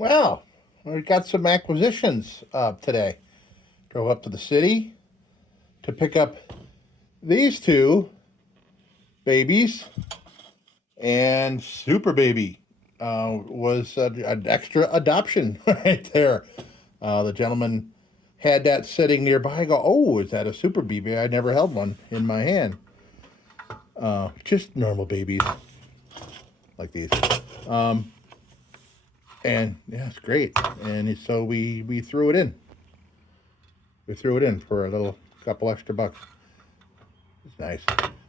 Well, we got some acquisitions today. Drove up to the city to pick up these two babies, and Super Baby was an extra adoption right there. The gentleman had that sitting nearby. I go, oh, is that a Super Baby? I never held one in my hand. Just normal babies like these. And yeah, it's great. And so we threw it in. We threw it in for a little couple extra bucks. It's nice.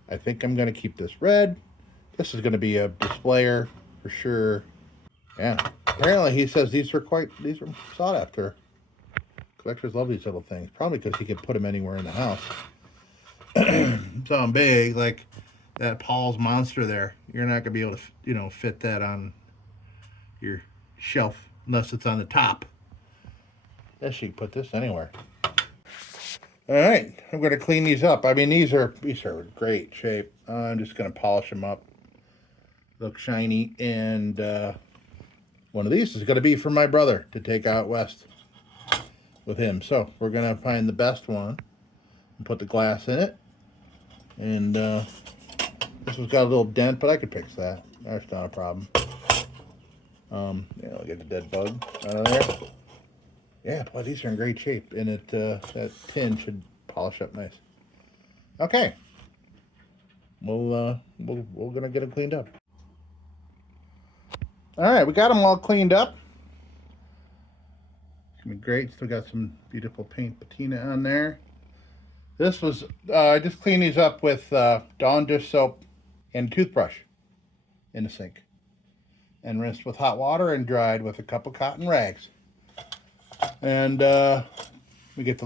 I think I'm gonna keep this red. This is gonna be a displayer for sure. Yeah. Apparently he says these are sought after. Collectors love these little things. Probably because he could put them anywhere in the house. Something big like that Paul's monster there. You're not gonna be able to fit that on your shelf unless it's on the top. Guess you can put this anywhere. All right, I'm going to clean these up. I mean, these are great shape. I'm just going to polish them up, look shiny, and one of these is going to be for my brother to take out west with him. So we're going to find the best one and put the glass in it. And this one's got a little dent, but I could fix that. That's not a problem. Yeah, I'll get the dead bug out of there. Yeah, boy, these are in great shape, and that tin should polish up nice. Okay, we're gonna get them cleaned up. All right, we got them all cleaned up. It's gonna be great. Still got some beautiful paint patina on there. This was I just cleaned these up with Dawn dish soap and a toothbrush in the sink, and rinsed with hot water and dried with a couple cotton rags. And we get to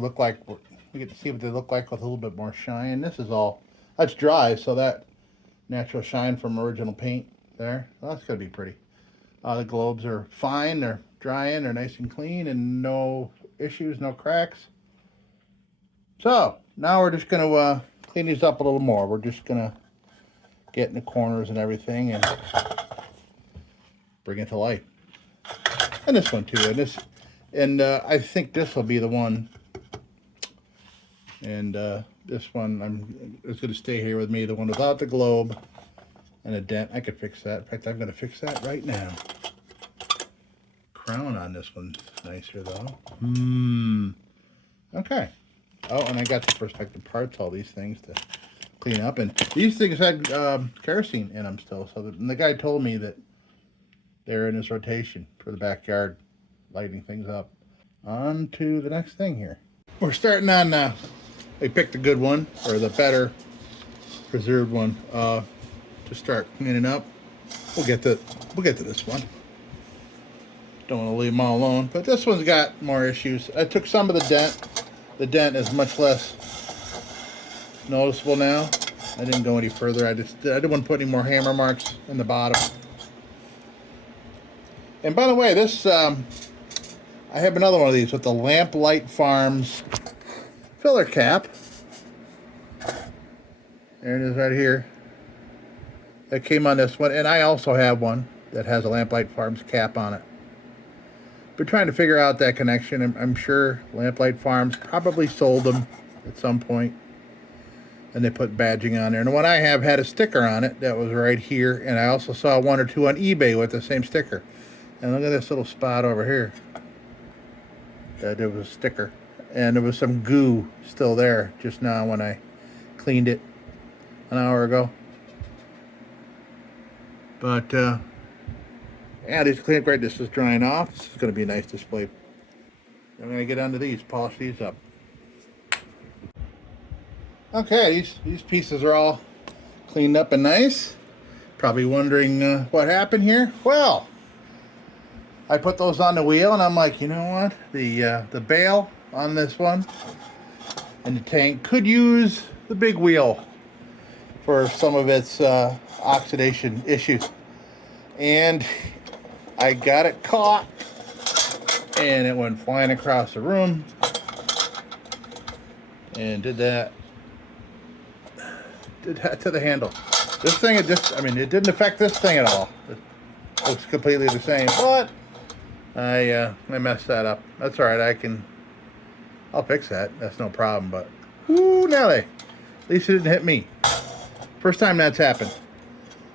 see what they look like with a little bit more shine. This is all, that's dry, so that natural shine from original paint there, well, that's gonna be pretty. The globes are fine, they're drying, they're nice and clean, and no issues, no cracks. So now we're just gonna clean these up a little more. We're just gonna get in the corners and everything and bring it to life. And this one too, and I think this will be the one. And this one, it's going to stay here with me. The one without the globe and a dent. I could fix that. In fact, I'm going to fix that right now. Crown on this one's nicer though. Okay. Oh, and I got the perspective parts, all these things to clean up. And these things had kerosene in them still. So the guy told me that they're in his rotation for the backyard, lighting things up. On to the next thing here. We're starting on, we picked a good one, or the better preserved one, to start cleaning up. We'll get to this one. Don't want to leave them all alone, but this one's got more issues. I took some of the dent. The dent is much less noticeable now. I didn't go any further. I didn't want to put any more hammer marks in the bottom. And by the way, this, I have another one of these with the Lamplight Farms filler cap. There it is right here. That came on this one, and I also have one that has a Lamplight Farms cap on it. Been trying to figure out that connection. I'm sure Lamplight Farms probably sold them at some point, and they put badging on there. And the one I have had a sticker on it that was right here, and I also saw one or two on eBay with the same sticker. And look at this little spot over here. There was a sticker, and there was some goo still there just now when I cleaned it an hour ago. But yeah, these clean up great. This is drying off. This is going to be a nice display. I'm going to get onto these, polish these up. Okay, these pieces are all cleaned up and nice. Probably wondering what happened here. Well, I put those on the wheel, and I'm like, you know what? The bail on this one and the tank could use the big wheel for some of its oxidation issues. And I got it caught, and it went flying across the room, and did that to the handle. This thing, it didn't affect this thing at all. It looks completely the same, but I messed that up. That's all right. I'll fix that. That's no problem. But whoo, Nelly. At least it didn't hit me. First time that's happened.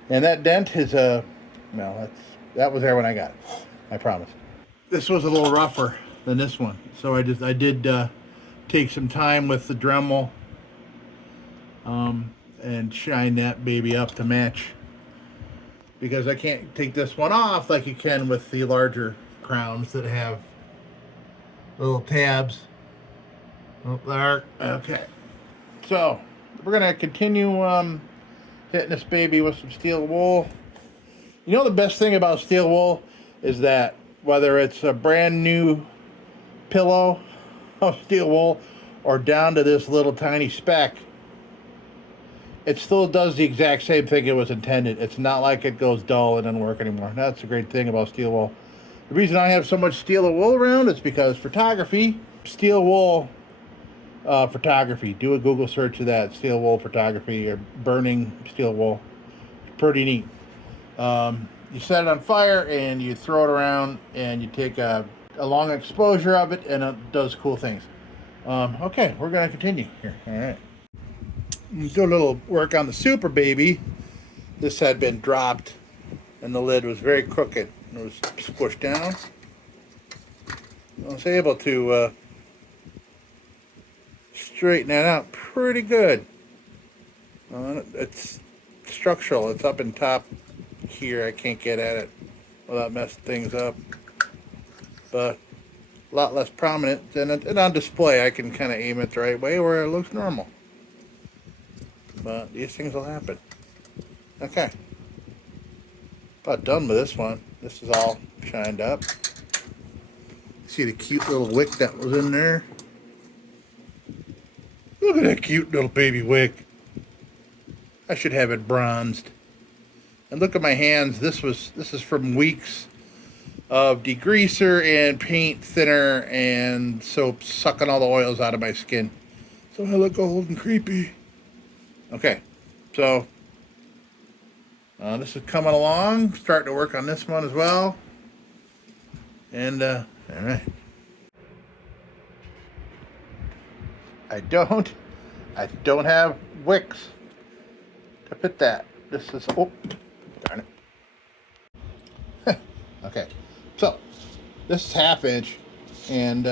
And that dent is no, that was there when I got it. I promise. This was a little rougher than this one, so I did take some time with the Dremel and shine that baby up to match, because I can't take this one off like you can with the larger crowns that have little tabs. Oh, there. Okay. So we're gonna continue hitting this baby with some steel wool. You know, the best thing about steel wool is that whether it's a brand new pillow of steel wool or down to this little tiny speck, it still does the exact same thing it was intended. It's not like it goes dull and doesn't work anymore. That's the great thing about steel wool. The reason I have so much steel wool around is because photography, steel wool photography. Do a Google search of that, steel wool photography or burning steel wool. Pretty neat. You set it on fire and you throw it around and you take a long exposure of it, and it does cool things. Okay, we're going to continue here. All right. Do a little work on the Super Baby. This had been dropped and the lid was very crooked. It was squished down. I was able to straighten that out pretty good. It's structural. It's up in top here. I can't get at it without messing things up. But a lot less prominent, and on display I can kind of aim it the right way where it looks normal. But these things will happen. Okay. About done with this one. This is all shined up. See the cute little wick that was in there? Look at that cute little baby wick. I should have it bronzed. And look at my hands. This is from weeks of degreaser and paint thinner and soap sucking all the oils out of my skin. So I look old and creepy. Okay, so this is coming along. Starting to work on this one as well. And all right. I don't have wicks to fit that. This is, oh, darn it. Okay, so this is 1/2 inch, and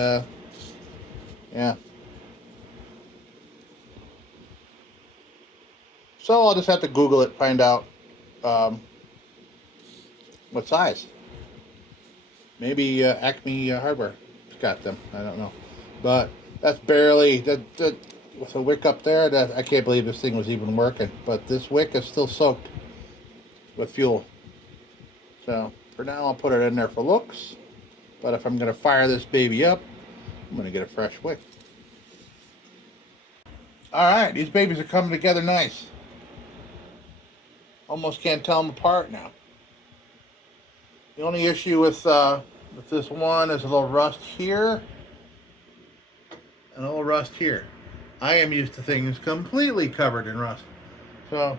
yeah. So I'll just have to Google it, find out what size. Maybe Acme Hardware got them. I don't know, but that's barely that with a wick up there. That I can't believe this thing was even working. But this wick is still soaked with fuel. So for now, I'll put it in there for looks. But if I'm going to fire this baby up, I'm going to get a fresh wick. All right, these babies are coming together nice. Almost can't tell them apart now. The only issue with this one is a little rust here and a little rust here. I am used to things completely covered in rust, so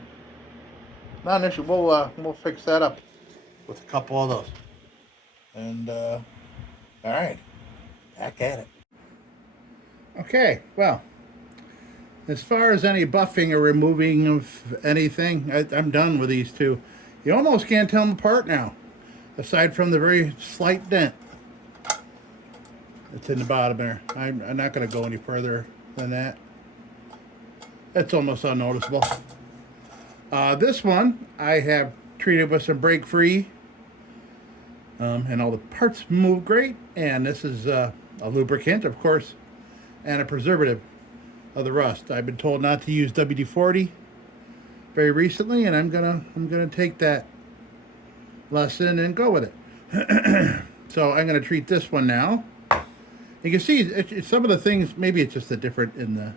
not an issue. We'll fix that up with a couple of those. And all right, back at it. Okay, well, as far as any buffing or removing of anything, I'm done with these two. You almost can't tell them apart now, aside from the very slight dent that's in the bottom there. I'm not going to go any further than that. It's almost unnoticeable. This one I have treated with some break free, and all the parts move great. And this is a lubricant, of course, and a preservative of the rust. I've been told not to use WD-40 very recently, and I'm gonna take that lesson and go with it. So I'm gonna treat this one now. You can see it's some of the things. Maybe it's just a different in the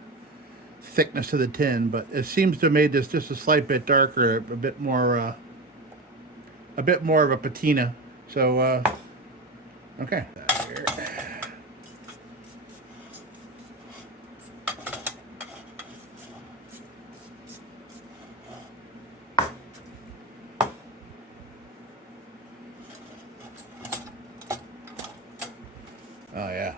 thickness of the tin, but it seems to have made this just a slight bit darker, a bit more of a patina. So okay. Oh yeah.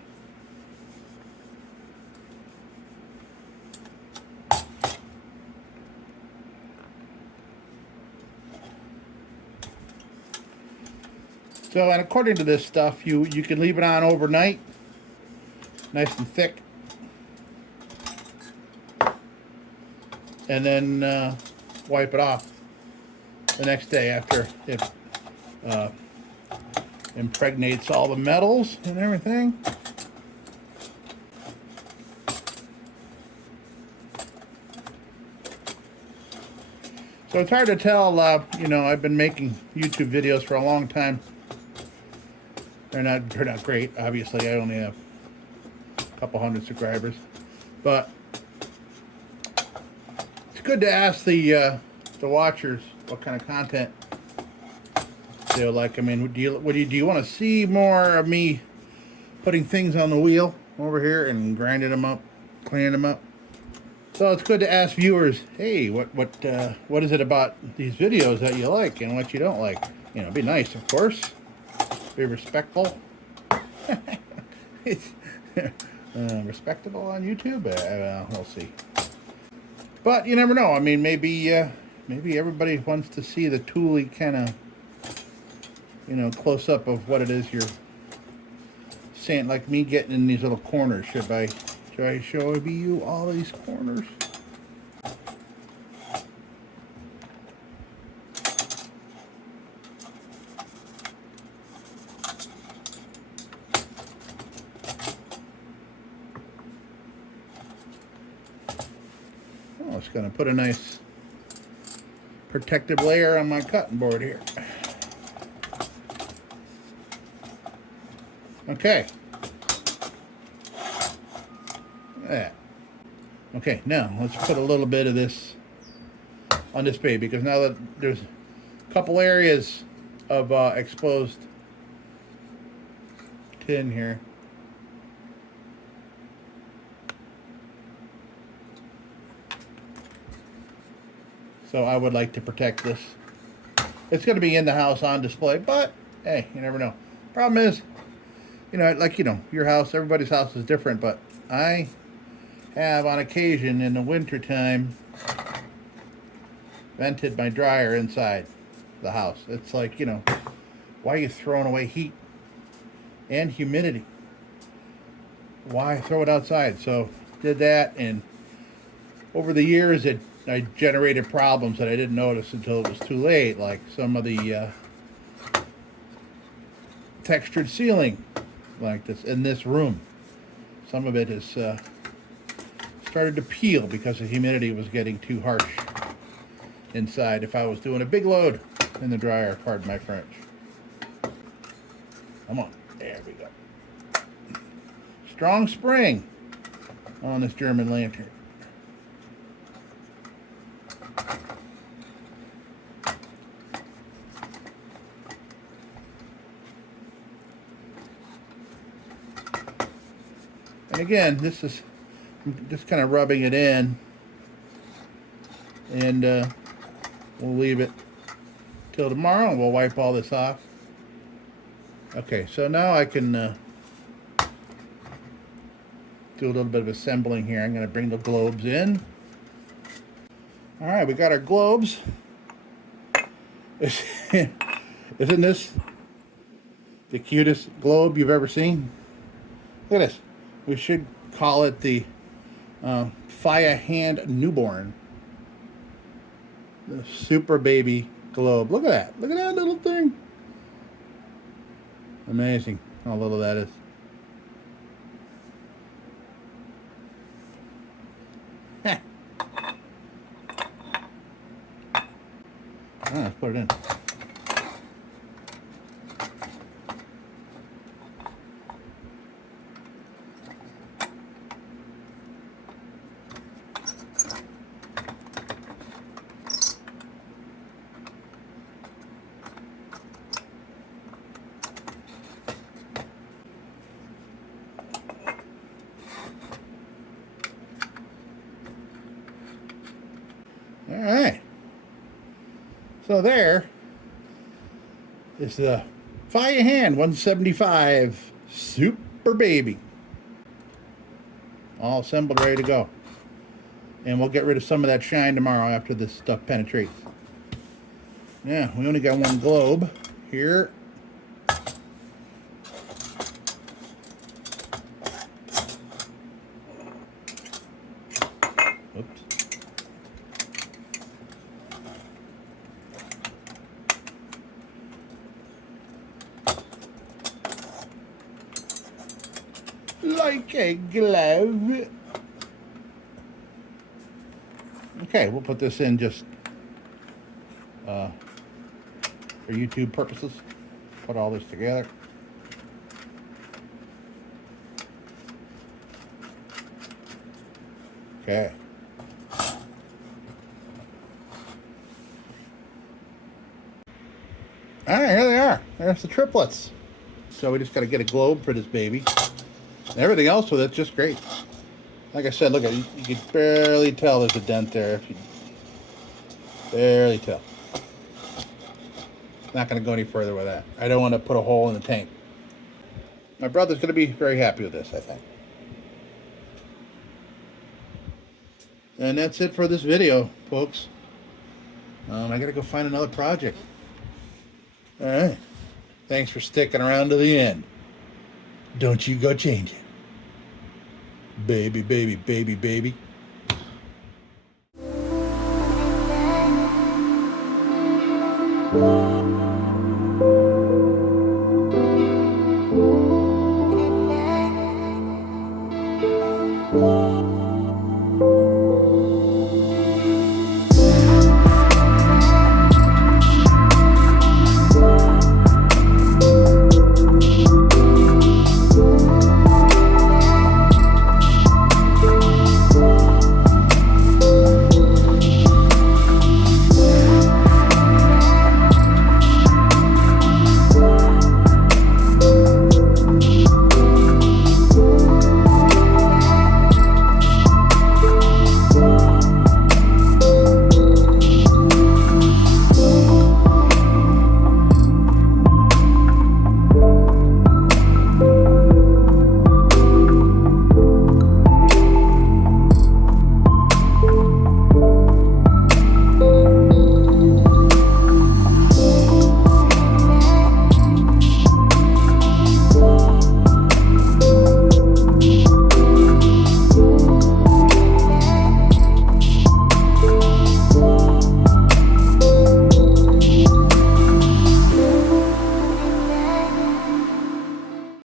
So, and according to this stuff, you can leave it on overnight, nice and thick, and then wipe it off the next day after it uh, impregnates all the metals and everything. So it's hard to tell. You know, I've been making YouTube videos for a long time. They're not great. Obviously, I only have a couple hundred subscribers, but it's good to ask the watchers what kind of content they like. I mean, do you want to see more of me putting things on the wheel over here and grinding them up, cleaning them up? So it's good to ask viewers, hey, what is it about these videos that you like and what you don't like? You know, be nice, of course. Be respectful. It's respectable on YouTube. We'll see. But you never know. I mean, maybe everybody wants to see the tooly kind of, you know, close up of what it is you're saying. Like me getting in these little corners. Should I show you all these corners? Oh, it's going to put a nice protective layer on my cutting board here. Okay. Yeah. Okay, now let's put a little bit of this on this baby, because now that there's a couple areas of exposed tin here. So I would like to protect this. It's going to be in the house on display, but hey, you never know. Problem is, you know, like, you know, your house, everybody's house is different, but I have on occasion in the winter time vented my dryer inside the house. It's like, you know, why are you throwing away heat and humidity? Why throw it outside? So did that, and over the years I generated problems that I didn't notice until it was too late, like some of the textured ceiling like this in this room. Some of it has started to peel because the humidity was getting too harsh inside if I was doing a big load in the dryer, pardon my French. Come on, there we go. Strong spring on this German lantern. And again, this is I'm just kind of rubbing it in, and we'll leave it till tomorrow, and we'll wipe all this off. Okay, so now I can do a little bit of assembling here. I'm going to bring the globes in. All right, we got our globes. Isn't this the cutest globe you've ever seen? Look at this. We should call it the Feurehand newborn. The super baby globe. Look at that. Look at that little thing. Amazing how little that is. Let's put it in. All right. So there is the Feurehand 175 Super camper baby. All assembled, ready to go. And we'll get rid of some of that shine tomorrow after this stuff penetrates. Yeah, we only got one globe here. Oops. Like a glove. Okay, we'll put this in just for YouTube purposes. Put all this together. Okay. All right, here they are. There's the triplets. So we just got to get a globe for this baby. And everything else with it's just great. Like I said, look at it. You can barely tell there's a dent there. If you barely tell. Not going to go any further with that. I don't want to put a hole in the tank. My brother's going to be very happy with this, I think. And that's it for this video, folks. I got to go find another project. All right. Thanks for sticking around to the end. Don't you go change it. Baby, baby, baby, baby.